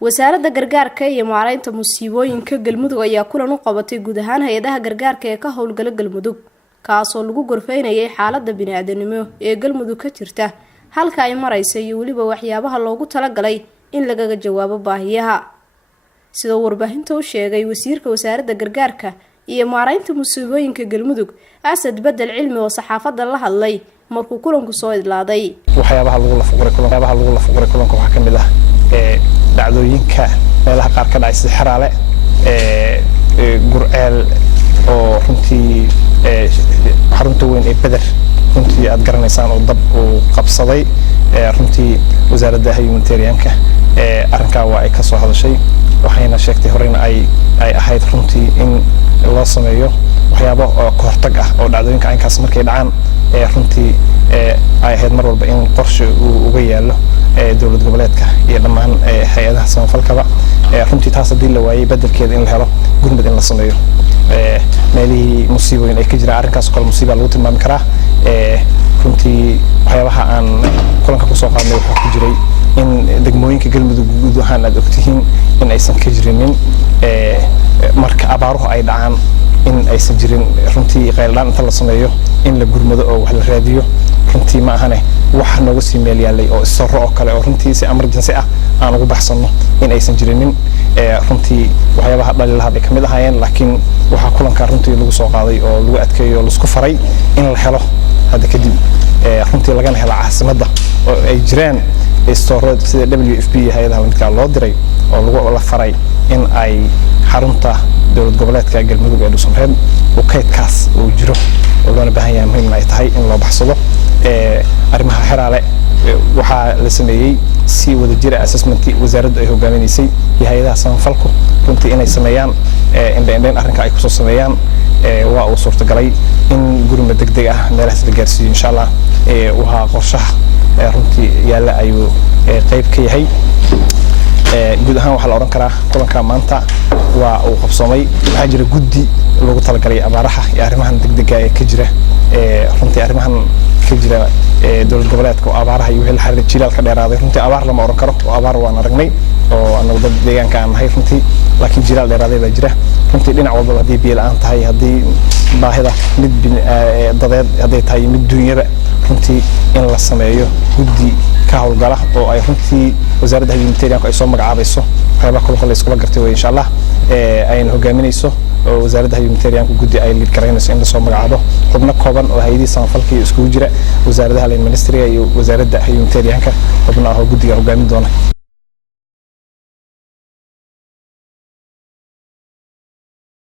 wasaaradda gargaarka iyo maareynta musiibooyinka Galmudug ayaa kulan u qabatay guud ahaan hay'adaha gargaarka ee ka howlgala Galmudug kaas oo lagu gorfeynayay xaaladda bini'aadanimo ee Galmudug ka jirta halka ay maraysay iyo waliba waxyaabaha loogu talagalay in laga jawaabo baahiyaha sida warbaahinta uu sheegay wasiirka wasaaradda gargaarka iyo maareynta musiibooyinka Galmudug Asad Badal Cilmi oo saxaafadda la hadlay markuu kulanku soo idlaaday waxyaabaha lagu la fuqray kulanka waxa kamid ah dacdooyinka meelaha qaar ka dhacay xaraale gurceel oo runtii xarunta weyn ee Badar runtii aad garanaysaan oo dab uu qabsaday runtii wasaaradda humanitarianka arrinka waa ay ka soo hadashay waxayna sheegtay horeyna ay ahayd runtii in loo sameeyo waxyaabo ka hortag ah oo dhacdooyinka aynkaas markay dhacaan runtii ay ahayd mar walba in qorshe uu uga yaalo dawlad goboleedka iyo dhammaan hay'adaha samafalkaba runtii taas hadii la waayay bedelkeeda in la helo gurmad in la sameeyo meelihii musiibooyin ay ka jiraan arrinkaas kale musiibo lagu tilmaami karaa runtii waxyaabaha aan kulanka ku soo qaadnay waxa ku jiray in degmooyinka Galmudug guud ahaan aad ogtihiin in aysan ka jirinin marka abaaruhu ay dhacaan in aysan jirin runtii qayladaan inta la sameeyo in la gurmado oo wax la raadiyo runtii ma ahane wax nooga sii meel yaalay oo isaro oo kale oo runtii si emergency ah aan ugu baxsano in aysan jirinin runtii waxyaabaha dhalilaha bay kamid ahaayeen laakiin waxa kulanka runtii lagu soo qaaday oo lagu adkeeyo la isku faray in la helo hada kadib runtii laga helo caasimadda oo ay jiraan istoorada sida WFP hay'adaha midka loo diray oo lagu la faray in ay xarunta dawlad goboleedka Galmudug ee Dhuusamreeb oo kaydkaas oo jiro oo loo baahan yahay muhiim ay tahay in loo baxsado arrimaha xiraale waxa la sameeyay si wada jir assessment wasaaradda ay hogaaminaysay iyo hay'adaha samafalku runtii inay sameeyaan indhayn arrinka ay ku soo sameeyaan waa uu suurtagalay in gurmad degdeg ah meelahaas la gaarsiiyo insha Allah waxa qorshaha runtii yaala ayuu qayb ka yahay guud ahaan waxa la oran karaa kulanka maanta waa uu qabsoomay waxa jira guddi loogu talagalay abaaraha iyo arrimahan degdega ee ka jira runtii arrimahan ka jira dawlad goboleedka oo abaaraha iyo wixii xiriir jilaalka dheeraaday runtii abaar lama oran karo oo abaar waan aragnay oo anagu dad deegaanka aan nahay runtii laakiin jilaal dheeraaday baa jira runtii dhinac walba hadii biyo la'aan tahay hadii baahida mid dadeed hadii tahay mid dunyada runtii in la sameeyo guddi ka howlgala oo ay runtii wasaaradda humanitarianka ay soo magacaabayso waxyaabo kale la isku gartay insha Allah ayna hogaaminayso oo wasaaradda humanitarianka guddi ay lead gareynayso in la soo magacaabo xubno kooban oo hay'adaha samafalka isku jira wasaaradda ministry iyo wasaaradda humanitarianka xubnaha guddiga hogaamin doona